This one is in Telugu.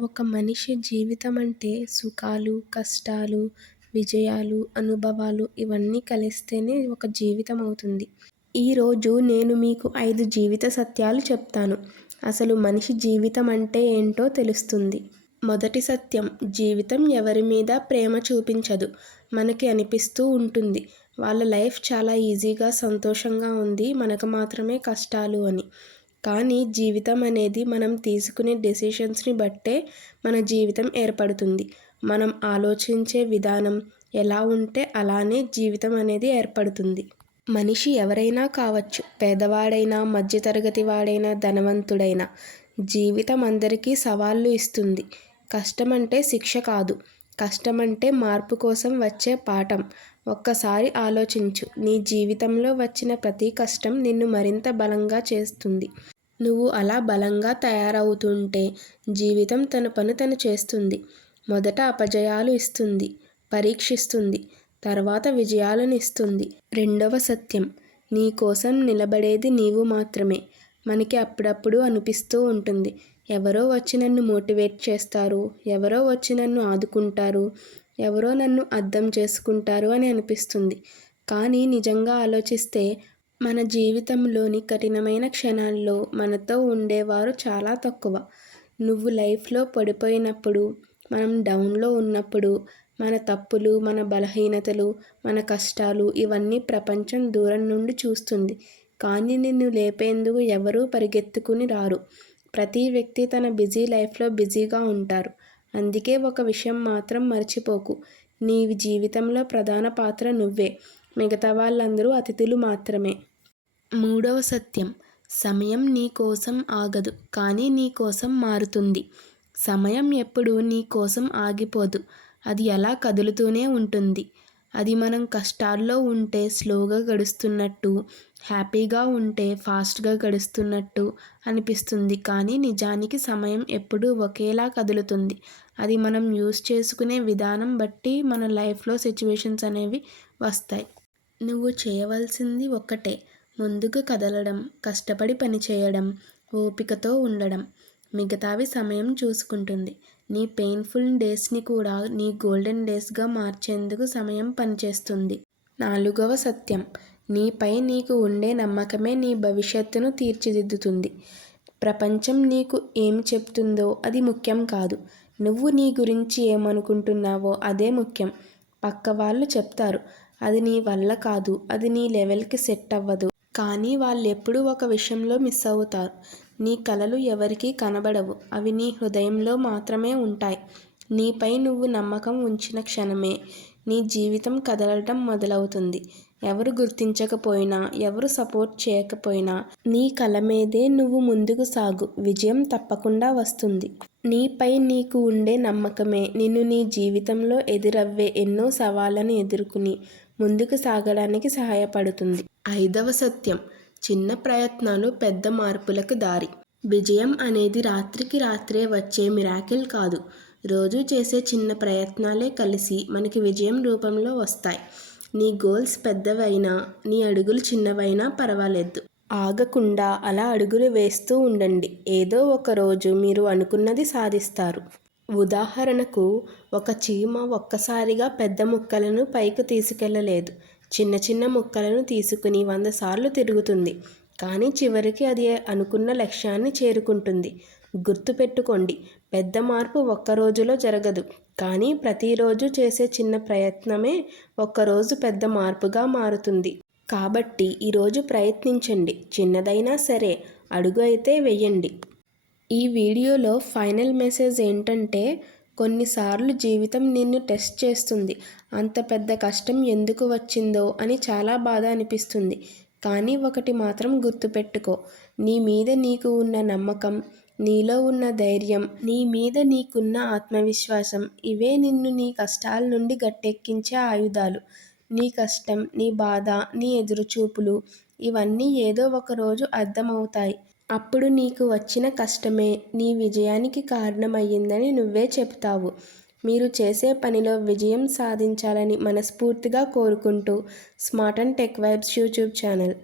ఒక మనిషి జీవితం అంటే సుఖాలు, కష్టాలు, విజయాలు, అనుభవాలు ఇవన్నీ కలిస్తేనే ఒక జీవితం అవుతుంది. ఈరోజు నేను మీకు 5 జీవిత సత్యాలు చెప్తాను. అసలు మనిషి జీవితం అంటే ఏంటో తెలుస్తుంది. మొదటి సత్యం, జీవితం ఎవరి మీద ప్రేమ చూపించదు. మనకి అనిపిస్తూ ఉంటుంది వాళ్ళ లైఫ్ చాలా ఈజీగా సంతోషంగా ఉంది, మనకు మాత్రమే కష్టాలు అని. కానీ జీవితం అనేది మనం తీసుకునే డెసిషన్స్ని బట్టే మన జీవితం ఏర్పడుతుంది. మనం ఆలోచించే విధానం ఎలా ఉంటే అలానే జీవితం అనేది ఏర్పడుతుంది. మనిషి ఎవరైనా కావచ్చు, పేదవాడైనా, మధ్యతరగతి వాడైనా, ధనవంతుడైనా, జీవితం అందరికీ సవాళ్ళు ఇస్తుంది. కష్టమంటే శిక్ష కాదు, కష్టమంటే మార్పు కోసం వచ్చే పాఠం. ఒక్కసారి ఆలోచించు, నీ జీవితంలో వచ్చిన ప్రతి కష్టం నిన్ను మరింత బలంగా చేస్తుంది. నువ్వు అలా బలంగా తయారవుతుంటే జీవితం తన పని తను చేస్తుంది. మొదట అపజయాలు ఇస్తుంది, పరీక్షిస్తుంది, తర్వాత విజయాలను ఇస్తుంది. రెండవ సత్యం, నీ కోసం నిలబడేది నీవు మాత్రమే. మనకి అప్పుడప్పుడు అనిపిస్తూ ఉంటుంది, ఎవరో వచ్చి నన్ను మోటివేట్ చేస్తారు, ఎవరో వచ్చి నన్ను ఆదుకుంటారు, ఎవరో నన్ను అర్థం చేసుకుంటారు అని అనిపిస్తుంది. కానీ నిజంగా ఆలోచిస్తే మన జీవితంలోని కఠినమైన క్షణాల్లో మనతో ఉండేవారు చాలా తక్కువ. నువ్వు లైఫ్లో పడిపోయినప్పుడు, మనం డౌన్లో ఉన్నప్పుడు, మన తప్పులు, మన బలహీనతలు, మన కష్టాలు ఇవన్నీ ప్రపంచం దూరం నుండి చూస్తుంది. కానీ నిన్ను లేపేందుకు ఎవరూ పరిగెత్తుకుని రారు. ప్రతి వ్యక్తి తన బిజీ లైఫ్లో బిజీగా ఉంటారు. అందుకే ఒక విషయం మాత్రం మర్చిపోకు, నీ జీవితంలో ప్రధాన పాత్ర నువ్వే, మిగతా వాళ్ళందరూ అతిథులు మాత్రమే. మూడవ సత్యం, సమయం నీ కోసం ఆగదు, కానీ నీ కోసం మారుతుంది. సమయం ఎప్పుడూ నీ కోసం ఆగిపోదు, అది అలా కదులుతూనే ఉంటుంది. అది మనం కష్టాల్లో ఉంటే స్లోగా గడుస్తున్నట్టు, హ్యాపీగా ఉంటే ఫాస్ట్గా గడుస్తున్నట్టు అనిపిస్తుంది. కానీ నిజానికి సమయం ఎప్పుడూ ఒకేలా కదులుతుంది. అది మనం యూస్ చేసుకునే విధానం బట్టి మన లైఫ్లో సిచ్యువేషన్స్ అనేవి వస్తాయి. నువ్వు చేయవలసింది ఒక్కటే, ముందుకు కదలడం, కష్టపడి పనిచేయడం, ఓపికతో ఉండడం. మిగతావి సమయం చూసుకుంటుంది. నీ పెయిన్ఫుల్ డేస్ని కూడా నీ గోల్డెన్ డేస్గా మార్చేందుకు సమయం పనిచేస్తుంది. నాలుగవ సత్యం, నీపై నీకు ఉండే నమ్మకమే నీ భవిష్యత్తును తీర్చిదిద్దుతుంది. ప్రపంచం నీకు ఏమి చెప్తుందో అది ముఖ్యం కాదు, నువ్వు నీ గురించి ఏమనుకుంటున్నావో అదే ముఖ్యం. పక్క వాళ్ళు చెప్తారు, అది నీ వల్ల కాదు, అది నీ లెవెల్కి సెట్ అవ్వదు. కానీ వాళ్ళెప్పుడూ ఒక విషయంలో మిస్ అవుతారు, నీ కలలు ఎవరికీ కనబడవు, అవి నీ హృదయంలో మాత్రమే ఉంటాయి. నీపై నువ్వు నమ్మకం ఉంచిన క్షణమే నీ జీవితం కదలడం మొదలవుతుంది. ఎవరు గుర్తించకపోయినా, ఎవరు సపోర్ట్ చేయకపోయినా నీ కల మీదే నువ్వు ముందుకు సాగు, విజయం తప్పకుండా వస్తుంది. నీపై నీకు ఉండే నమ్మకమే నిన్ను నీ జీవితంలో ఎదురవ్వే ఎన్నో సవాళ్ళను ఎదుర్కొని ముందుకు సాగడానికి సహాయపడుతుంది. ఐదవ సత్యం, చిన్న ప్రయత్నాలు పెద్ద మార్పులకు దారి. విజయం అనేది రాత్రికి రాత్రే వచ్చే మిరాకిల్ కాదు, రోజు చేసే చిన్న ప్రయత్నాలే కలిసి మనకి విజయం రూపంలో వస్తాయి. నీ గోల్స్ పెద్దవైనా, నీ అడుగులు చిన్నవైనా పర్వాలేదు, ఆగకుండా అలా అడుగులు వేస్తూ ఉండండి. ఏదో ఒక రోజు మీరు అనుకున్నది సాధిస్తారు. ఉదాహరణకు, ఒక చీమ ఒక్కసారిగా పెద్ద ముక్కలను పైకి తీసుకెళ్లలేదు, చిన్న చిన్న ముక్కలను తీసుకుని 100 సార్లు తిరుగుతుంది. కానీ చివరికి అది అనుకున్న లక్ష్యాన్ని చేరుకుంటుంది. గుర్తుపెట్టుకోండి, పెద్ద మార్పు ఒక్క రోజులో జరగదు, కానీ ప్రతిరోజు చేసే చిన్న ప్రయత్నమే ఒక్కరోజు పెద్ద మార్పుగా మారుతుంది. కాబట్టి ఈరోజు ప్రయత్నించండి, చిన్నదైనా సరే అడుగు అయితే వెయ్యండి. ఈ వీడియోలో ఫైనల్ మెసేజ్ ఏంటంటే, కొన్నిసార్లు జీవితం నిన్ను టెస్ట్ చేస్తుంది. అంత పెద్ద కష్టం ఎందుకు వచ్చిందో అని చాలా బాధ అనిపిస్తుంది. కానీ ఒకటి మాత్రం గుర్తుపెట్టుకో, నీ మీద నీకు ఉన్న నమ్మకం, నీలో ఉన్న ధైర్యం, నీ మీద నీకున్న ఆత్మవిశ్వాసం ఇవే నిన్ను నీ కష్టాల నుండి గట్టెక్కించే ఆయుధాలు. నీ కష్టం, నీ బాధ, నీ ఎదురుచూపులు ఇవన్నీ ఏదో ఒకరోజు అర్థమవుతాయి. అప్పుడు నీకు వచ్చిన కష్టమే నీ విజయానికి కారణమయ్యిందని నువ్వే చెప్తావు. మీరు చేసే పనిలో విజయం సాధించాలని మనస్ఫూర్తిగా కోరుకుంటూ smart and tech vibes YouTube channel.